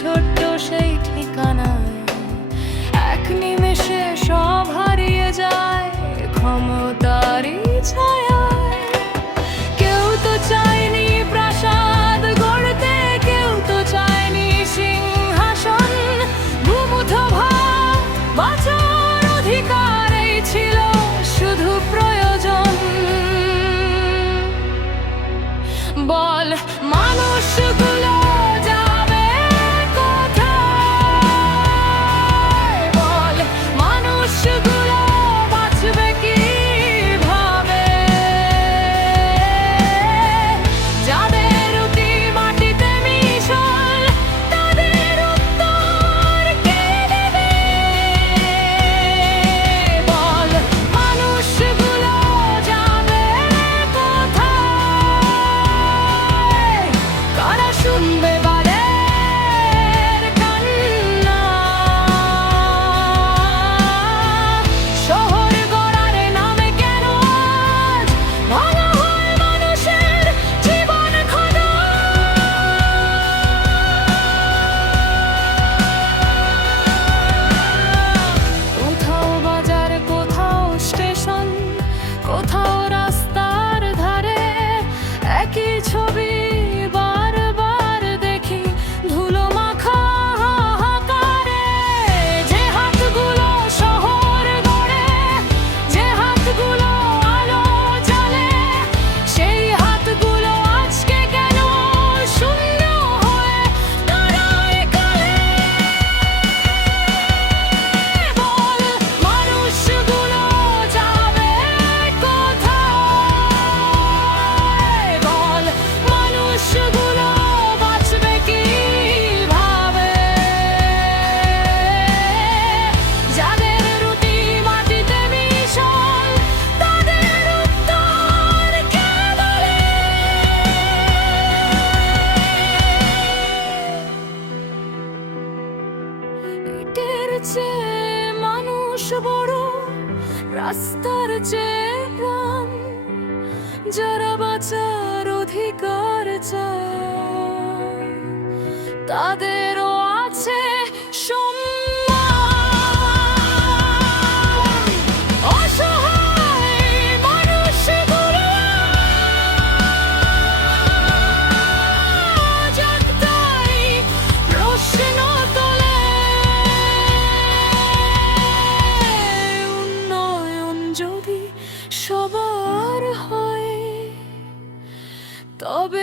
ছোট্ট সেই ঠিকানায় এক নিমেষে সব হারিয়ে যায় ক্ষমতারই ছায়ায়। কেউ তো চায়নি প্রাসাদ গড়তে, কেউ তো চায়নি সিংহাসন। ভূমুঠো ভাত বাঁচার অধিকারই ছিল শুধু প্রয়োজন। বল মানুষগুলো যাবে কোথায়? বল মানুষগুলো বাঁচবে কিভাবে? যাদের অতি মাটিতে মিশল তাদের উত্তর কে দেবে? বল মানুষগুলো যাবে কোথায়? কারা শুনবে বারের কান্না? শহর গড়ার নামে কেন আজ ভাঙা হয় মানুষের জীবন খোঁজা? কোথাও বাজার, কোথাও স্টেশন, কোথাও রাস্তার ধারে একই ছবি বারবার দেখি ধুলো মাখা হাহাকারে। যে হাতগুলো শহর গড়ে, যে হাতগুলো আলো জ্বালে, সেই হাতগুলো আজকে কেন শূন্য হয়ে দাঁড়ায় কালে? বল মানুষগুলো যাবে কোথায়? বল মানুষগুলো বাঁচবে কিভাবে? যাদের রুটি মাটিতে মিশল তাদের উত্তর কে বলে? ইটের চেয়ে মানুষ বড়, রাস্তার চেয়ে প্রাণ। যারা বাঁচার অধিকার চায় তাদেরও আছে সম্মান। অসহায় মানুষগুলো আজ একটাই প্রশ্ন তোলে, উন্নয়ন যদি সবার হয় তবে